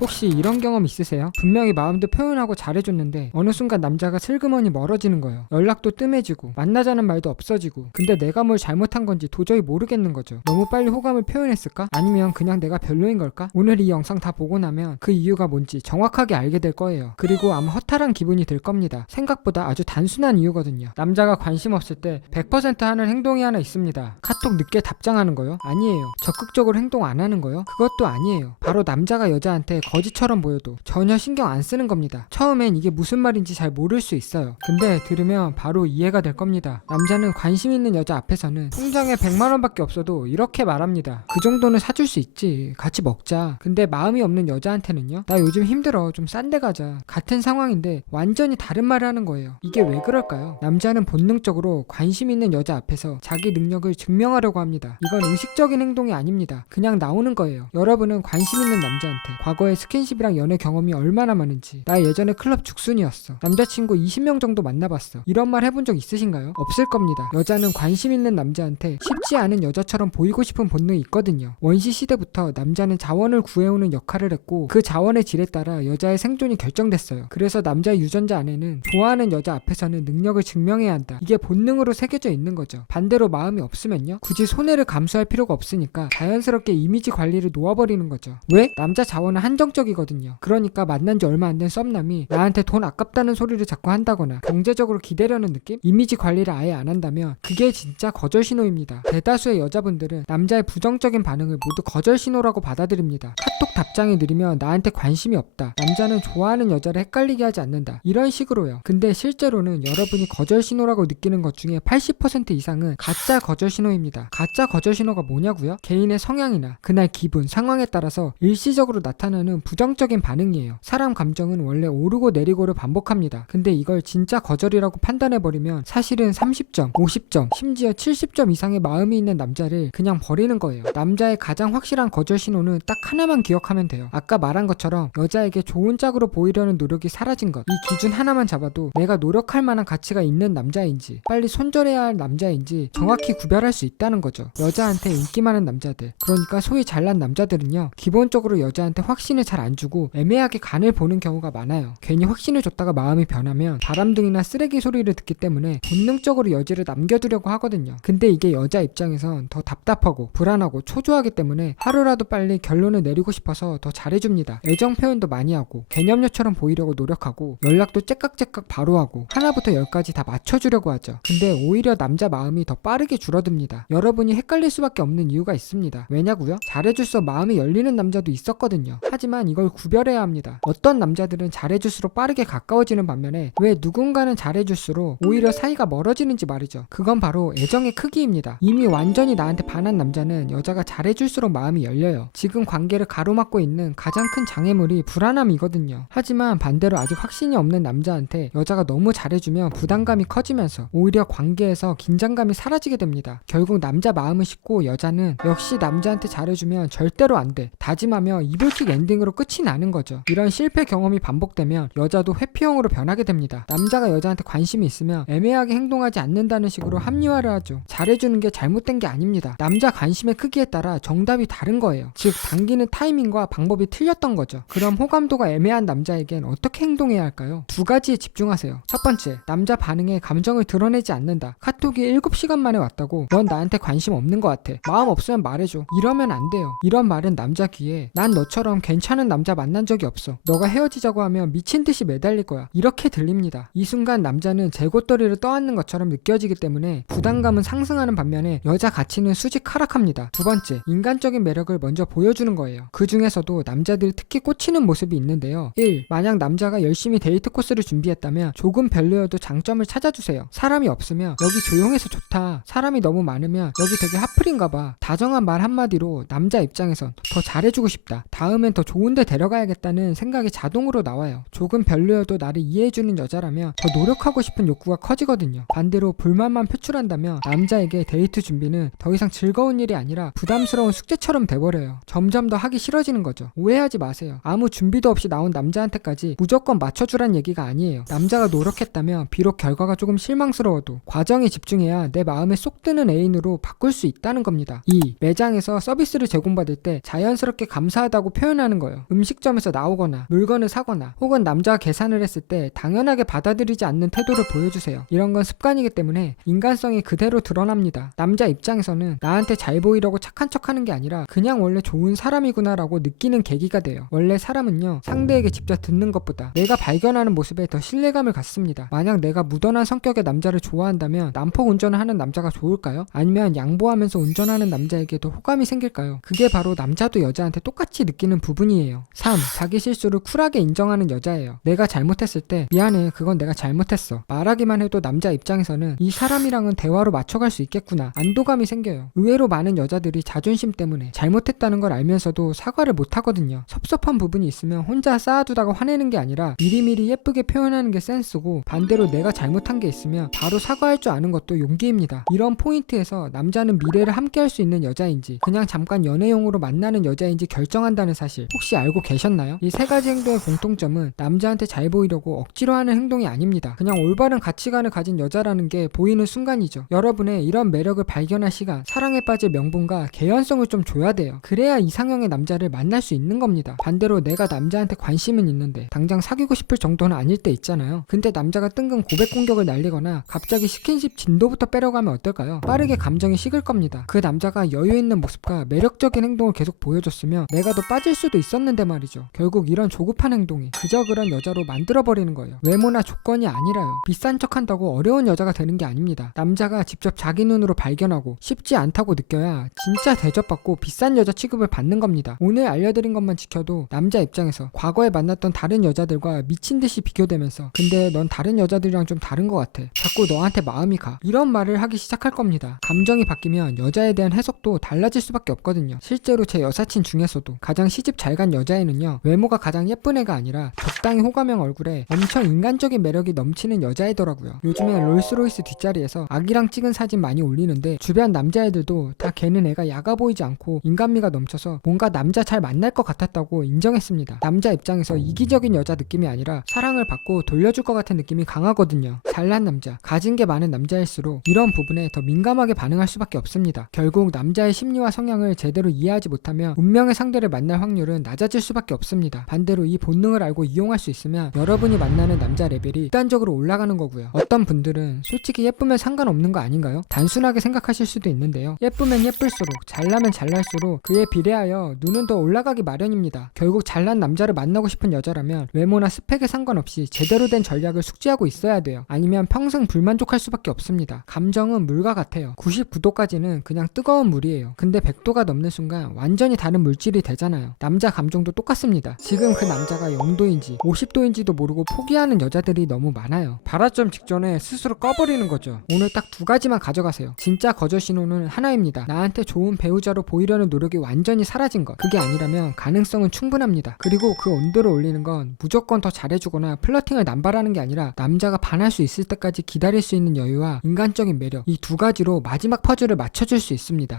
혹시 이런 경험 있으세요? 분명히 마음도 표현하고 잘해줬는데 어느 순간 남자가 슬그머니 멀어지는 거예요. 연락도 뜸해지고 만나자는 말도 없어지고, 근데 내가 뭘 잘못한 건지 도저히 모르겠는 거죠. 너무 빨리 호감을 표현했을까? 아니면 그냥 내가 별로인 걸까? 오늘 이 영상 다 보고 나면 그 이유가 뭔지 정확하게 알게 될 거예요. 그리고 아마 허탈한 기분이 들 겁니다. 생각보다 아주 단순한 이유거든요. 남자가 관심 없을 때 100% 하는 행동이 하나 있습니다. 카톡 늦게 답장하는 거요? 아니에요. 적극적으로 행동 안 하는 거요? 그것도 아니에요. 바로 남자가 여자한테 거지처럼 보여도 전혀 신경 안 쓰는 겁니다. 처음엔 이게 무슨 말인지 잘 모를 수 있어요. 근데 들으면 바로 이해가 될 겁니다. 남자는 관심 있는 여자 앞에서는 통장에 100만 원밖에 없어도 이렇게 말합니다. 그 정도는 사줄 수 있지. 같이 먹자. 근데 마음이 없는 여자한테는요? 나 요즘 힘들어. 좀 싼 데 가자. 같은 상황인데 완전히 다른 말을 하는 거예요. 이게 왜 그럴까요? 남자는 본능적으로 관심 있는 여자 앞에서 자기 능력을 증명하려고 합니다. 이건 의식적인 행동이 아닙니다. 그냥 나오는 거예요. 여러분은 관심 있는 남자한테 과거에 스킨십이랑 연애 경험이 얼마나 많은지, 나 예전에 클럽 죽순이었어, 남자친구 20명 정도 만나봤어, 이런 말 해본 적 있으신가요? 없을 겁니다. 여자는 관심 있는 남자한테 쉽지 않은 여자처럼 보이고 싶은 본능이 있거든요. 원시 시대부터 남자는 자원을 구해오는 역할을 했고, 그 자원의 질에 따라 여자의 생존이 결정됐어요. 그래서 남자 유전자 안에는 좋아하는 여자 앞에서는 능력을 증명해야 한다, 이게 본능으로 새겨져 있는 거죠. 반대로 마음이 없으면요? 굳이 손해를 감수할 필요가 없으니까 자연스럽게 이미지 관리를 놓아버리는 거죠. 왜? 남자 자원은 한정적이거든요. 그러니까 만난 지 얼마 안 된 썸남이 나한테 돈 아깝다는 소리를 자꾸 한다거나 경제적으로 기대려는 느낌? 이미지 관리를 아예 안 한다면 그게 진짜 거절 신호입니다. 대다수의 여자분들은 남자의 부정적인 반응을 모두 거절 신호라고 받아들입니다. 카톡 답장이 느리면 나한테 관심이 없다, 남자는 좋아하는 여자를 헷갈리게 하지 않는다, 이런 식으로요. 근데 실제로는 여러분이 거절 신호라고 느끼는 것 중에 80% 이상은 가짜 거절 신호입니다. 가짜 거절 신호가 뭐냐고요? 개인의 성향이나 그날 기분, 상황에 따라서 일시적으로 나타나는 부정적인 반응이에요. 사람 감정은 원래 오르고 내리고를 반복합니다. 근데 이걸 진짜 거절이라고 판단해버리면 사실은 30점, 50점, 심지어 70점 이상의 마음이 있는 남자를 그냥 버리는 거예요. 남자의 가장 확실한 거절 신호는 딱 하나만 기억하면 돼요. 아까 말한 것처럼 여자에게 좋은 짝으로 보이려는 노력이 사라진 것. 이 기준 하나만 잡아도 내가 노력할 만한 가치가 있는 남자인지, 빨리 손절해야 할 남자인지 정확히 구별할 수 있다는 거죠. 여자한테 인기 많은 남자들, 그러니까 소위 잘난 남자들은요, 기본적으로 여자한테 확신을 잘 안 주고 애매하게 간을 보는 경우가 많아요. 괜히 확신을 줬다가 마음이 변하면 바람둥이나 쓰레기 소리를 듣기 때문에 본능적으로 여지를 남겨두려고 하거든요. 근데 이게 여자 입장에선 더 답답하고 불안하고 초조하기 때문에 하루라도 빨리 결론을 내리고 싶어서 더 잘해줍니다. 애정 표현도 많이 하고 개념녀처럼 보이려고 노력하고 연락도 째깍째깍 바로 하고 하나부터 열까지 다 맞춰주려고 하죠. 근데 오히려 남자 마음이 더 빠르게 줄어듭니다. 여러분이 헷갈릴 수밖에 없는 이유가 있습니다. 왜냐고요? 잘해줄수록 마음이 열리는 남자도 있었거든요. 하지만 이걸 구별해야 합니다. 어떤 남자들은 잘해줄수록 빠르게 가까워지는 반면에 왜 누군가는 잘해줄수록 오히려 사이가 멀어지는지 말이죠. 그건 바로 애정의 크기입니다. 이미 완전히 나한테 반한 남자는 여자가 잘해줄수록 마음이 열려요. 지금 관계를 가로막고 있는 가장 큰 장애물이 불안함이거든요. 하지만 반대로 아직 확신이 없는 남자한테 여자가 너무 잘해주면 부담감이 커지면서 오히려 관계에서 긴장감이 사라지게 됩니다. 결국 남자 마음을 싣고 여자는 역시 남자한테 잘해주면 절대로 안 돼, 다짐하며 이불킥 엔딩으로 끝이 나는 거죠. 이런 실패 경험이 반복되면 여자도 회피형으로 변하게 됩니다. 남자가 여자한테 관심이 있으면 애매하게 행동하지 않는다는 식으로 합리화를 하죠. 잘해주는 게 잘못된 게 아닙니다. 남자 관심의 크기에 따라 정답이 다른 거예요. 즉 당기는 타이밍과 방법이 틀렸던 거죠. 그럼 호감도가 애매한 남자에겐 어떻게 행동해야 할까요? 두 가지에 집중하세요. 첫 번째, 남자 반응에 감정을 드러내지 않는다. 카톡이 7시간 만에 왔다고 넌 나한테 관심 없는 것 같아, 마음 없으면 말해줘, 이러면 안 돼요. 이런 말은 남자 귀에 난 너처럼 괜찮은 남자 만난 적이 없어, 너가 헤어지자고 하면 미친 듯이 매달릴 거야, 이렇게 들립니다. 이 순간 남자는 재고떨이를 떠안는 것처럼 느껴지기 때문에 부담감은 상승하는 반면에 여자 가치는 수직 하락합니다. 두 번째, 인간적인 매력을 먼저 보여주는 거예요. 그 중에서도 남자들이 특히 꽂히는 모습이 있는데요. 1. 만약 남자가 열심히 데이트 코스를 준비했다면 조금 별로여도 장점을 찾아주세요. 사람이 없으면 여기 조용해서 좋다, 사람이 너무 많으면 여기 되게 핫플인가봐, 다정한 말 한마디로 남자 입장에선 더 잘해주고 싶다, 다음엔 더 좋은데 데려가야겠다는 생각이 자동으로 나와요. 조금 별로여도 나를 이해해주는 여자라면 더 노력하고 싶은 욕구가 커지거든요. 반대로 불만만 표출한다면 남자에게 데이트 준비는 더 이상 즐거운 일이 아니라 부담스러운 숙제처럼 돼버려요. 점점 더 하기 싫어지는 거죠. 오해하지 마세요. 아무 준비도 없이 나온 남자한테까지 무조건 맞춰주란 얘기가 아니에요. 남자가 노력했다면 비록 결과가 조금 실망스러워도 과정에 집중해야 내 마음에 쏙 드는 애인으로 바꿀 수 있다는 겁니다. 2. 매장에서 서비스를 제공받을 때 자연스럽게 감사하다고 표현하는 거예요. 거예요. 음식점에서 나오거나 물건을 사거나 혹은 남자가 계산을 했을 때 당연하게 받아들이지 않는 태도를 보여주세요. 이런 건 습관이기 때문에 인간성이 그대로 드러납니다. 남자 입장에서는 나한테 잘 보이려고 착한 척하는 게 아니라 그냥 원래 좋은 사람이구나 라고 느끼는 계기가 돼요. 원래 사람은요, 상대에게 직접 듣는 것보다 내가 발견하는 모습에 더 신뢰감을 갖습니다. 만약 내가 무던한 성격의 남자를 좋아한다면 난폭 운전을 하는 남자가 좋을까요? 아니면 양보하면서 운전하는 남자에게 더 호감이 생길까요? 그게 바로 남자도 여자한테 똑같이 느끼는 부분이에요. 3. 자기 실수를 쿨하게 인정하는 여자예요. 내가 잘못했을 때 미안해, 그건 내가 잘못했어 말하기만 해도 남자 입장에서는 이 사람이랑은 대화로 맞춰갈 수 있겠구나 안도감이 생겨요. 의외로 많은 여자들이 자존심 때문에 잘못했다는 걸 알면서도 사과를 못하거든요. 섭섭한 부분이 있으면 혼자 쌓아두다가 화내는 게 아니라 미리미리 예쁘게 표현하는 게 센스고, 반대로 내가 잘못한 게 있으면 바로 사과할 줄 아는 것도 용기입니다. 이런 포인트에서 남자는 미래를 함께 할 수 있는 여자인지 그냥 잠깐 연애용으로 만나는 여자인지 결정한다는 사실 혹시 알고 계셨나요? 이 세 가지 행동의 공통점은 남자한테 잘 보이려고 억지로 하는 행동이 아닙니다. 그냥 올바른 가치관을 가진 여자라는 게 보이는 순간이죠. 여러분의 이런 매력을 발견할 시간, 사랑에 빠질 명분과 개연성을 좀 줘야 돼요. 그래야 이상형의 남자를 만날 수 있는 겁니다. 반대로 내가 남자한테 관심은 있는데 당장 사귀고 싶을 정도는 아닐 때 있잖아요. 근데 남자가 뜬금 고백 공격을 날리거나 갑자기 스킨십 진도부터 빼려가면 어떨까요? 빠르게 감정이 식을 겁니다. 그 남자가 여유 있는 모습과 매력적인 행동을 계속 보여줬으면 내가 더 빠질 수도 있었는데 말이죠. 결국 이런 조급한 행동이 그저 그런 여자로 만들어버리는 거예요. 외모나 조건이 아니라요. 비싼 척한다고 어려운 여자가 되는 게 아닙니다. 남자가 직접 자기 눈으로 발견하고 쉽지 않다고 느껴야 진짜 대접받고 비싼 여자 취급을 받는 겁니다. 오늘 알려드린 것만 지켜도 남자 입장에서 과거에 만났던 다른 여자들과 미친 듯이 비교되면서 근데 넌 다른 여자들이랑 좀 다른 것 같아, 자꾸 너한테 마음이 가, 이런 말을 하기 시작할 겁니다. 감정이 바뀌면 여자에 대한 해석도 달라질 수밖에 없거든요. 실제로 제 여사친 중에서도 가장 시집 잘 간 여자애는요, 외모가 가장 예쁜 애가 아니라 적당히 호감형 얼굴에 엄청 인간적인 매력이 넘치는 여자애더라고요. 요즘에 롤스로이스 뒷자리에서 아기랑 찍은 사진 많이 올리는데 주변 남자애들도 다 걔는 애가 야가 보이지 않고 인간미가 넘쳐서 뭔가 남자 잘 만날 것 같았다고 인정했습니다. 남자 입장에서 이기적인 여자 느낌이 아니라 사랑을 받고 돌려줄 것 같은 느낌이 강하거든요. 잘난 남자, 가진 게 많은 남자일수록 이런 부분에 더 민감하게 반응할 수밖에 없습니다. 결국 남자의 심리와 성향을 제대로 이해하지 못하면 운명의 상대를 만날 확률은 낮아질 수밖에 없습니다. 반대로 이 본능을 알고 이용할 수 있으면 여러분이 만나는 남자 레벨이 극단적으로 올라가는 거고요. 어떤 분들은 솔직히 예쁘면 상관없는 거 아닌가요? 단순하게 생각하실 수도 있는데요. 예쁘면 예쁠수록, 잘나면 잘날수록 그에 비례하여 눈은 더 올라가기 마련입니다. 결국 잘난 남자를 만나고 싶은 여자라면 외모나 스펙에 상관없이 제대로 된 전략을 숙지하고 있어야 돼요. 아니면 평생 불만족할 수밖에 없습니다. 감정은 물과 같아요. 99도까지는 그냥 뜨거운 물이에요. 근데 100도가 넘는 순간 완전히 다른 물질이 되잖아요. 남자 감정도 똑같습니다. 지금 그 남자가 0도인지 50도인지도 모르고 포기하는 여자들이 너무 많아요. 발화점 직전에 스스로 꺼버리는 거죠. 오늘 딱 두 가지만 가져가세요. 진짜 거절 신호는 하나입니다. 나한테 좋은 배우자로 보이려는 노력이 완전히 사라진 것. 그게 아니라면 가능성은 충분합니다. 그리고 그 온도를 올리는 건 무조건 더 잘해주거나 플러팅을 남발하는 게 아니라 남자가 반할 수 있을 때까지 기다릴 수 있는 여유와 인간적인 매력, 이 두 가지로 마지막 퍼즐을 맞춰줄 수 있습니다.